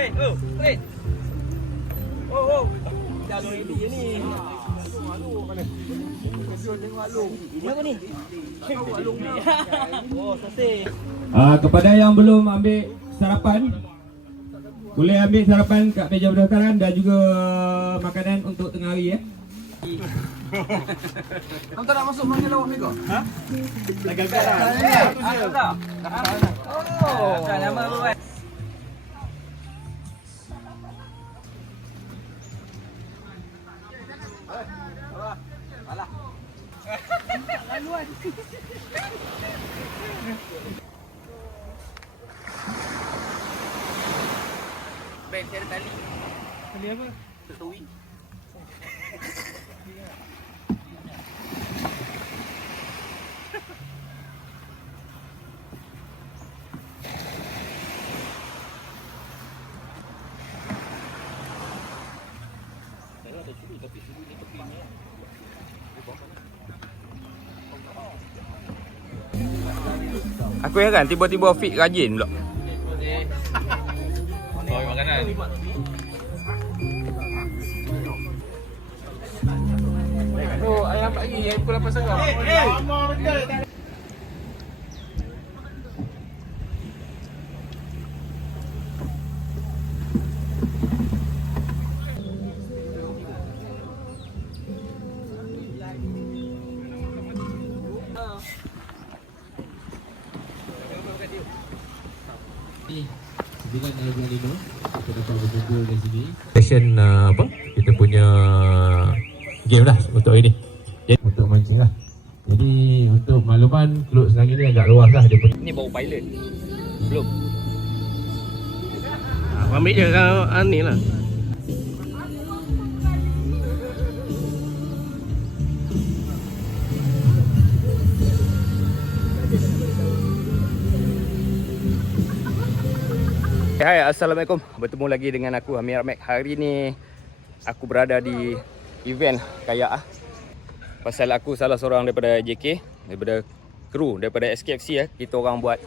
Klik. Oh, klik. Oh. Jalur ini ni. Ini apa ni? Alung ni. Oh, sasih. Kepada yang belum ambil sarapan, boleh ambil sarapan kat meja pendaftaran dan juga makanan untuk tengah hari ya. Kamu tak nak masuk mana lawak ni kau? Ha? Gagal dah. Oh, kan nama apa kan? Baik, saya ada tali. Tali apa? Tertuwi. Aku heran tiba-tiba Afiq rajin pula. Oh, makanan. Oh, ayam lagi yang pukul 8.30. Dengan Aiblan Lino, kita dapat berkumpul di sini. Session apa? Kita punya game lah untuk hari ni. Untuk mancing lah. Jadi untuk makluman, Teluk Senangin ni agak luas lah dia punya. Ni baru pilot. Belum. Ambil je kan ni lah. Hai, Assalamualaikum. Bertemu lagi dengan aku Amir Ahmed. Hari ni aku berada di event kayak pasal aku salah seorang daripada JK, daripada kru daripada SKFC kita orang buat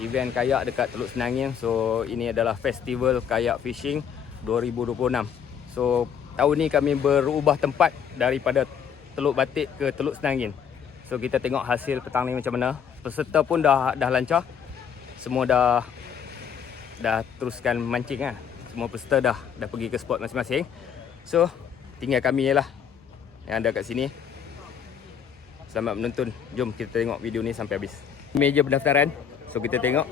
event kayak dekat Teluk Senangin. So ini adalah festival kayak fishing 2026. So tahun ni kami berubah tempat daripada Teluk Batik ke Teluk Senangin. So kita tengok hasil petang ni macam mana. Peserta pun dah lancar. Semua dah teruskan mancing lah. Semua peserta dah pergi ke spot masing-masing. So tinggal kami je lah yang ada kat sini. Selamat menonton. Jom kita tengok video ni sampai habis. Meja pendaftaran. So kita tengok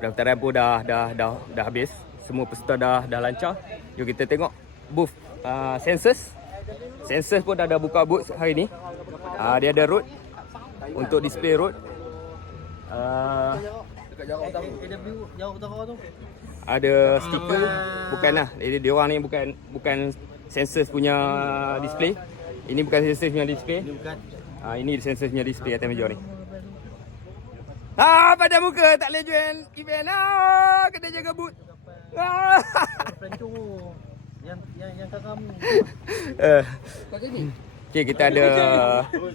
pendaftaran pun dah habis. Semua peserta dah lancar. Jom kita tengok booth census. Census pun dah buka booth hari ni. Dia ada road untuk display road. Ada stiker. Bukan lah, dia orang ni bukan census punya display. Ini bukan census punya display. Ini census punya display atas meja ni. Pada muka tak boleh join event. Kena jaga boot. Yang kamu. Okay, kita ada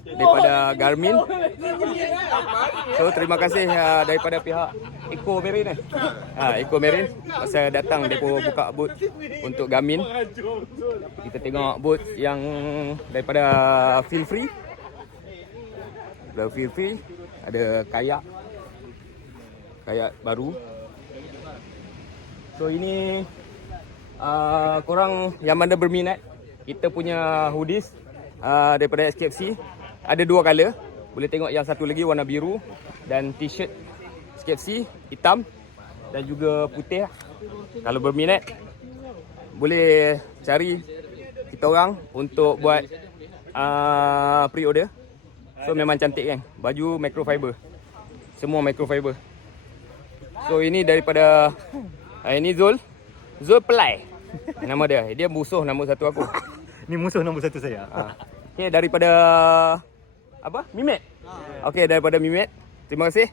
daripada Garmin. So terima kasih daripada pihak Eco Marine Eco Marine pasal datang dia pun buka booth untuk Garmin. Kita tengok booth yang daripada Feel Free. Feel Free ada kayak baru. So ini korang yang mana berminat, kita punya hoodies daripada SKFC ada dua color. Boleh tengok yang satu lagi warna biru dan t-shirt SKFC hitam dan juga putih. Kalau berminat boleh cari kita orang untuk buat pre-order. So memang cantik kan, baju microfiber, semua microfiber. So ini daripada ini Zul Pelai nama dia musuh nombor satu aku. Ni musuh nombor 1 saya. Okay, daripada apa? Mimet. Okay, daripada Mimet. Terima kasih.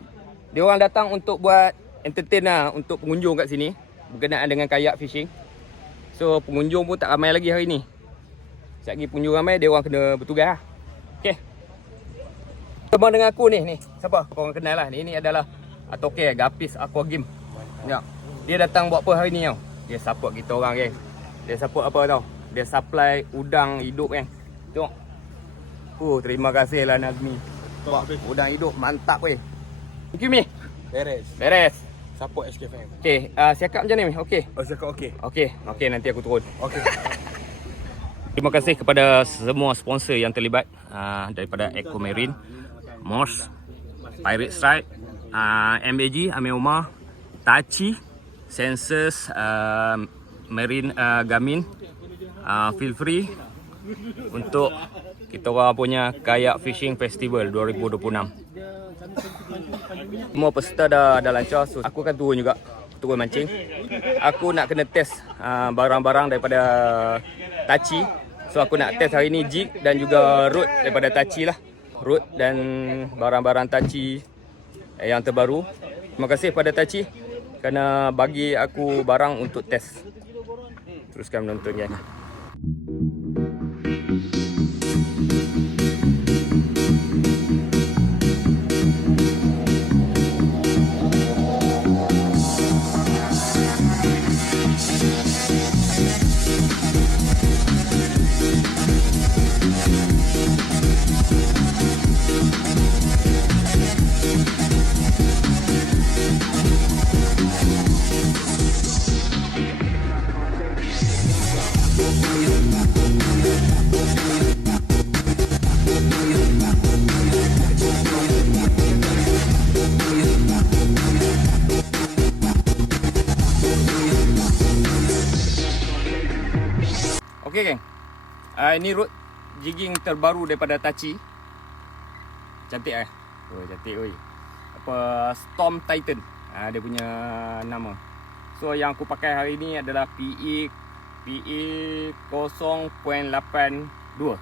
Dia orang datang untuk buat entertain lah untuk pengunjung kat sini berkenaan dengan kayak fishing. So pengunjung pun tak ramai lagi hari ni. Sekejap lagi pengunjung ramai, dia orang kena bertugas lah. Okay. Teman dengan aku ni. Siapa? Korang kenal lah. Ini adalah Atoke Gapis Aqua Game. Ya. Dia datang buat apa hari ni tau? Dia support kita orang geng. Dia support apa tau? Dia supply udang hidup geng. Tengok. Terima kasih lah Nazmi. Udang hidup mantap weh. Thank you Mi. Beres. Support SKFM. Okey, siakap macam ni Mi? Okey. Oh, cakap okey. Okey, nanti aku turun. Okey. Terima kasih kepada semua sponsor yang terlibat daripada Eco Marine, Morse, Pirate Strike, MAG, Amir Omar, Tachi, Senses, Marine Garmin. Feel free untuk kita orang punya Kayak Fishing Festival 2026. Semua peserta dah lancar, so aku akan turun mancing. Aku nak kena test barang-barang daripada Tachi. So aku nak test hari ni jig dan juga rod daripada Tachi lah. Rod dan barang-barang Tachi yang terbaru. Terima kasih pada Tachi kerana bagi aku barang untuk test. Teruskan menontonnya. Okey geng. Ini rod jigging terbaru daripada Tachi. Cantik cantik oi. Storm Titan. Dia punya nama. So yang aku pakai hari ni adalah PE 0.82.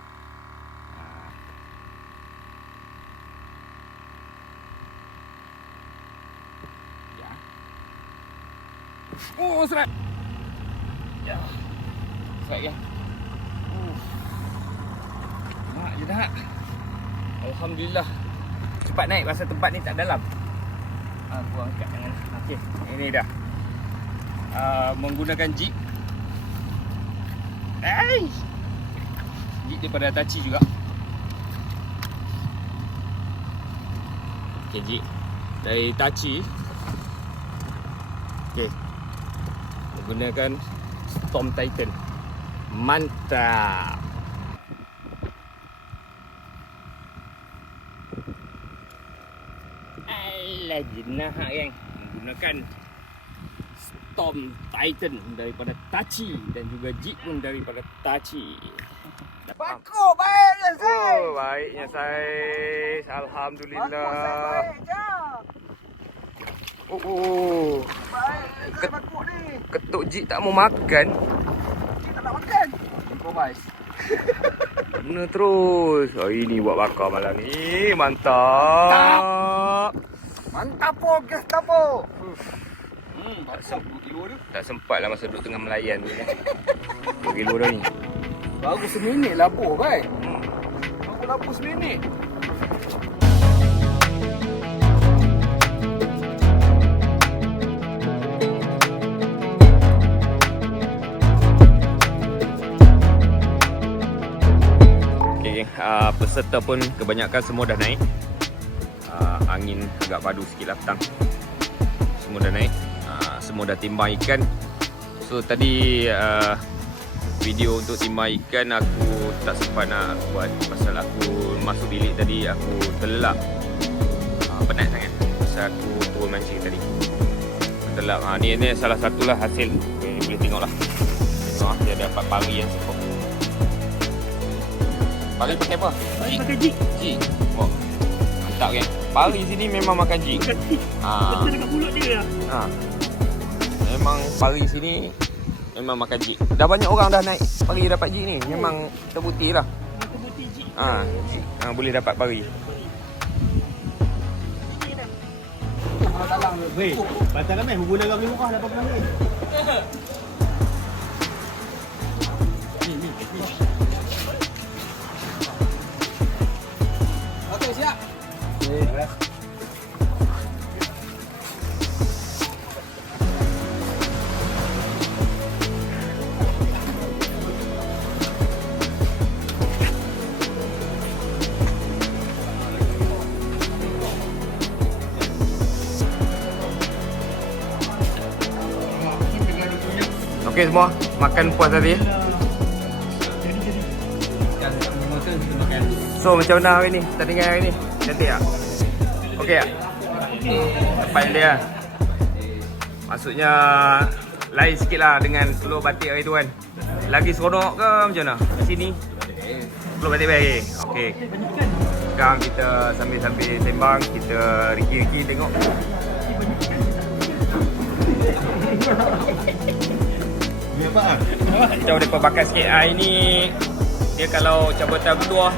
Serat. Ya. Serat ya. Mak je dah. Alhamdulillah. Cepat naik pasal tempat ni tak dalam. Aku angkat tangan. Okey, ini dah. Menggunakan jig. Jig daripada Tachi juga. Okey, jig dari Tachi. Okey. Menggunakan Storm Titan. Mantap. Alah jenah geng. Menggunakan Storm Titan daripada Tachi dan juga jig pun daripada Tachi. Bakul baiknya saya. Baiknya saya. Alhamdulillah. Baik, bakul ni. Ketuk jig tak mau makan. Kita tak nak makan. Improvise. Guna terus. Ini buat bakar malam ni. Mantap. Mantap po, guys, tapo. Tak sempat lah masa duduk tengah melayan tu. 2 kilo dah ni. Baru seminit labur, baik. Baru labur seminit. Peserta pun kebanyakan semua dah naik. Angin agak padu sikit lah petang. Semua dah naik. Semua dah timbang ikan. So tadi video untuk timbang ikan aku tak sempat nak buat pasal aku masuk bilik tadi aku terlelap. Penat sangat pasal aku turun mancing tadi. Terlelap. Ni salah satulah hasil. Boleh tengok lah. Tengok dia dapat pari yang cukup. Pari pakai apa? Pari pakai jig. Jig. Oh. Mantap kan? Pari sini memang makan jig. Betul dekat mulut dia lah. Memang pari sini memang makan jig. Dah banyak orang dah naik pari dapat jig ni. Memang terbukti lah. Terbukti jig. Jig. Boleh dapat pari. Weh, patah kan hubungan dengan beli murah dapat pulangin. Okey, siap. okey semua? Makan puas tadi? So macam mana hari ni? Pertandingan hari ni? Cantik tak? Okey tak? Tepat dia. Maksudnya lain sikit lah dengan telur batik hari tu kan. Lagi seronok ke macam mana? Di sini? Telur batik baik? Okey. Sekarang kita sambil-sambil sembang, kita riki-riki tengok. Kita boleh perbakar sikit. Ini dia kalau cabutan kedua,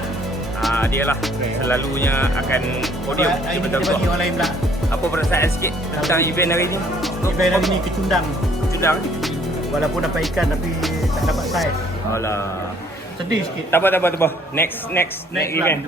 dia lah selalunya akan podium cabutan kedua. Orang lain pula. Apa perasaan sikit tentang event hari ni? Event hari ni kecundang. Kecundang? Walaupun dapat ikan tapi tak dapat saiz. Alah. Sedih sikit. Tak apa. Next event.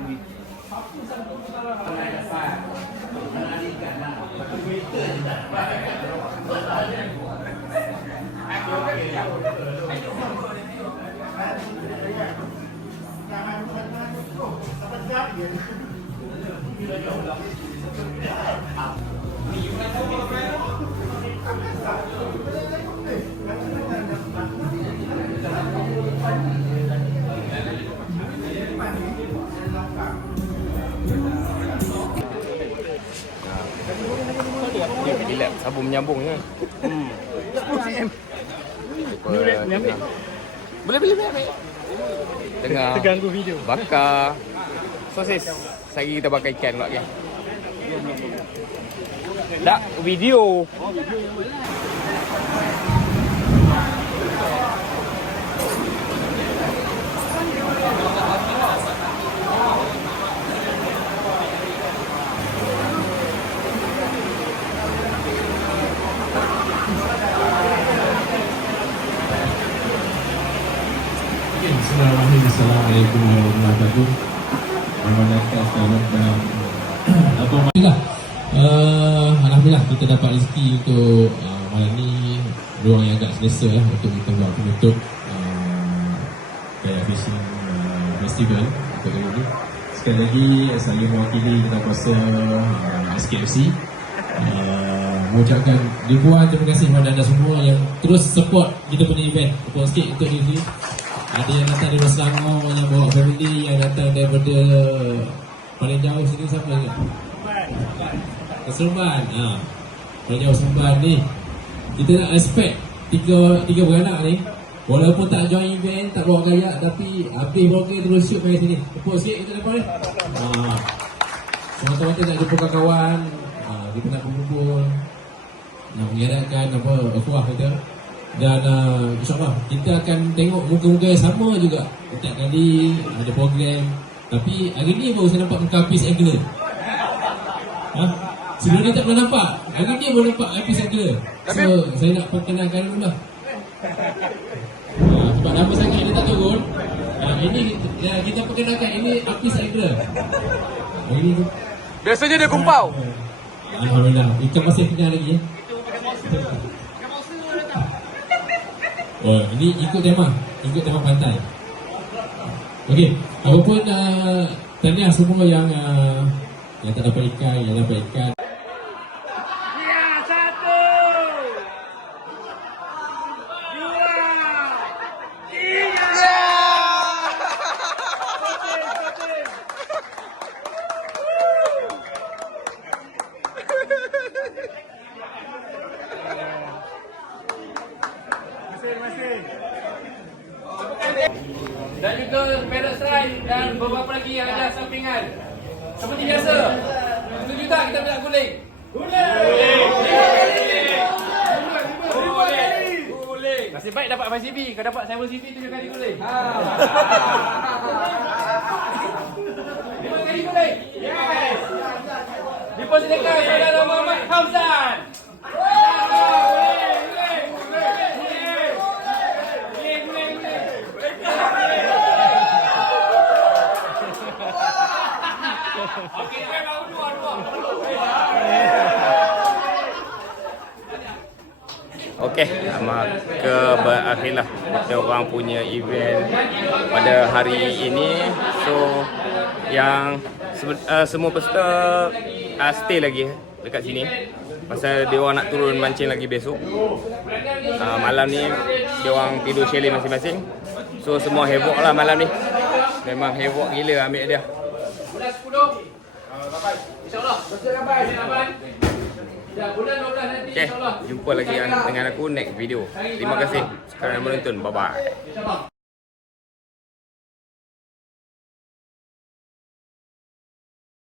Gila, sabun menyambung je. 10 cm. Boleh ambil. Tengah Terganggu video. bakar sosis. Sehari kita bakar ikan pula kan. Tak, video. Assalamualaikum warahmatullahi wabarakatuh. Alhamdulillah. Alhamdulillah kita dapat rezeki untuk malam ni ruang yang agak selesa lah untuk kita buat penutup kayak fishing festival untuk kali ni. Sekali lagi saya mewakili Ketua Kuasa SKFC mengucapkan ribuan terima kasih kepada anda semua yang terus support kita punya event. Support sikit untuk ini. Ada yang datang dari Selangor, yang bawa family, yang datang daripada paling jauh sini siapa ni? Seremban. Paling jauh Seremban ni. Kita nak respect tiga beranak ni. Walaupun tak join event, tak bawa kayak, tapi habis program terus shoot main sini. Tepuk sikit kita depan ni. Semata-mata nak jumpa kawan-kawan, kita nak berkumpul, nak mengeratkan apa ukhuwah kita. Dan insyaAllah kita akan tengok muka-muka yang sama juga. Setiap kali ada program. Tapi hari ni baru saya nampak muka Hafiz Angler. Sebelum ni tak pernah nampak. Hari ni baru nampak Hafiz Angler. So saya nak perkenalkan dulu lah. Sebab lama sangat dia tak turun. Ini kita perkenalkan. Ini Hafiz Angler. Ini tu. Biasanya dia gumpau. Alhamdulillah. Ikan masih kenyang lagi ya. Oh, ini ikut tema pantai. Okey, apapun tahniah semua yang tak dapat ikan, yang dapat ikan. Ya, 1, 2, 3. Terima kasih. Dan juga parrot strike dan beberapa lagi yang ada sampingan. Seperti biasa. Setuju tak kita minta guling? Guling. Nasib baik dapat 5 CB. Kau dapat 7 CB 7 kali guling. 5 kali guling. Yes. Dipersilakan saudara Muhammad Hamzan. Okey, maka berakhirlah kita orang punya event pada hari ini. So yang semua peserta stay lagi dekat sini pasal dia orang nak turun mancing lagi besok. Malam ni dia orang tidur chalet masing-masing. So semua havoc lah malam ni. Memang havoc gila ambil dia. 11.10. InsyaAllah. Dah bulan 12 nanti Okay, insyaAllah. jumpa lagi dengan aku next video. Terima kasih kerana menonton. Bye bye. InsyaAllah.